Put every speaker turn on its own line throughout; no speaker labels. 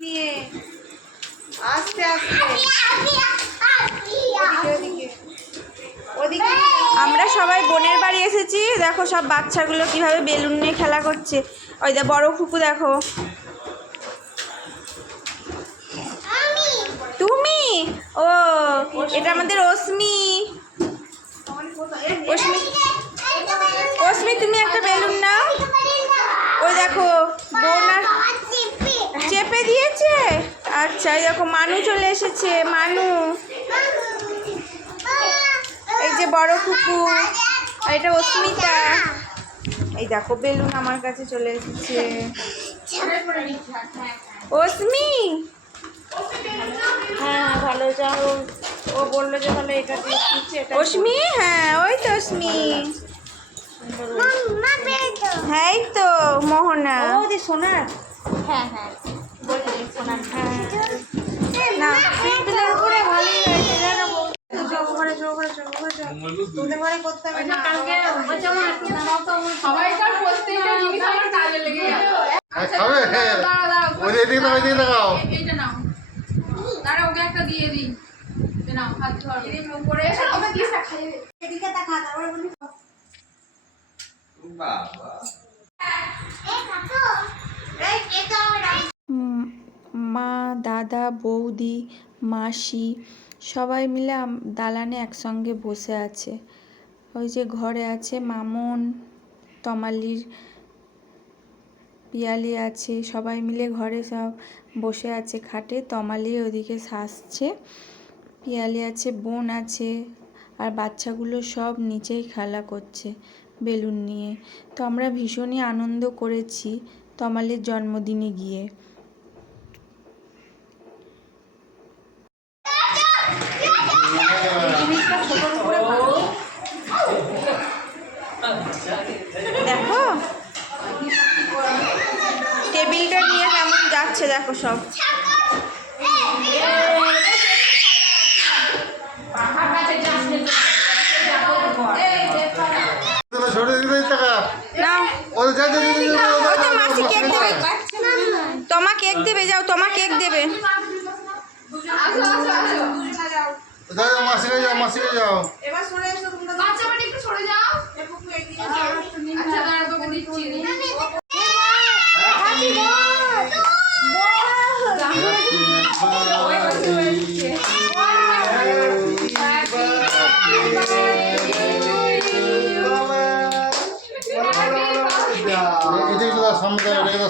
নিয়ে। আস্তে আস্তে।
আমরা সবাই বোনের বাড়ি এসেছি। দেখো সব বাচ্চাগুলো কীভাবে বেলুন নিয়ে খেলা করছে। ওই দে বড় ফুকু দেখো। তুমি? ও এটা আমাদের অস্মি অস্মি তুমি একটা বেলুন নাও ওই দেখো বোন আর চেপে দিয়েছে আচ্ছা এই দেখো মানু চলে এসেছে মানু। এই যে বড় কুকুর আর এটা অস্মিতা। এই দেখো বেলুন আমার কাছে চলে এসেছে। অস্মি!
হ্যাঁ ভালো যাও। ও বলল যে তাহলে এটা দিয়ে দিচ্ছে এটা
অস্মি? হ্যাঁ ওই তো অস্মি। হ্যাঁ তো মোহনা।
ও সোনার। হ্যাঁ হ্যাঁ।
না
সিম্পলের উপরে ভালোই হয়েছে জানো? যোগ করে যোগ করে যোগ করে যোগ তোদের ঘরে করতে হবে না।
সবাইকার প্রত্যেকটা জিনিস আমার কাজে লেগে যাবে।
হ্যাঁ, খাবে হ্যাঁ। ওই দাও এদিকে
এইটা নাও। দাঁড়া ওকে একটা দিয়ে দিই। নাও হাত ধরো এদিকে মুখ করে এসে ওকে খাইয়ে
এদিকে তাকা তারপরে বলি এই
দাদা, বৌদি, মাসি সবাই মিলে দালানে একসঙ্গে বসে আছে। ওই যে ঘরে আছে মামন, তমালির পিয়ালি আছে, সবাই মিলে ঘরে সব বসে আছে খাটে। তমালি ওদিকে শাসছে পিয়ালি আছে, বোন আছে, আর বাচ্চাগুলো সব নিচেই খেলা করছে বেলুন নিয়ে। তো আমরা ভীষণই আনন্দ করেছি তমালির জন্মদিনে গিয়ে
জিনিসটা ছোটর উপরে ভালো
দেখো টেবিলটা নিয়ে কেমন যাচ্ছে দেখো সব তোমা কেক দেবে যাও তোমা কেক দেবে
আসো আসো আসো
যা যা মাসিকে যাও মাসিকে যাও
এবার সরে এসো তোমরা
বাচ্চা বাড়ি একটু সরে যাও
এরকম এগিয়ে
আচ্ছা দাঁড়া তোকে দিচ্ছি
এদিকে দাও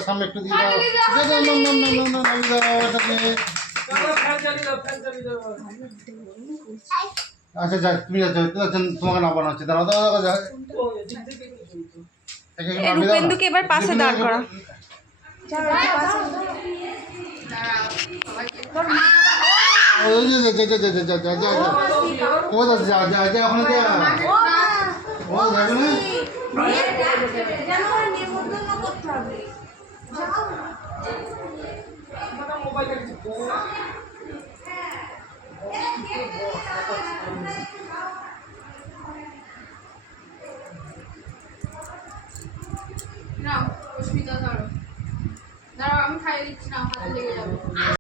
সামনে একটু দিয়ে দাও যা যা না না না না না না দাও এটাকে আচ্ছা যা তুমি যাচ্ছ তোমাকে না বানাচ্ছি। দাঁড়াও দাও দাও
রূপেন্দুকে এবার পাশে দাঁড় করা
ও যা যা যা ওখানে যা ও যাবে না 还有一只兰花在那个。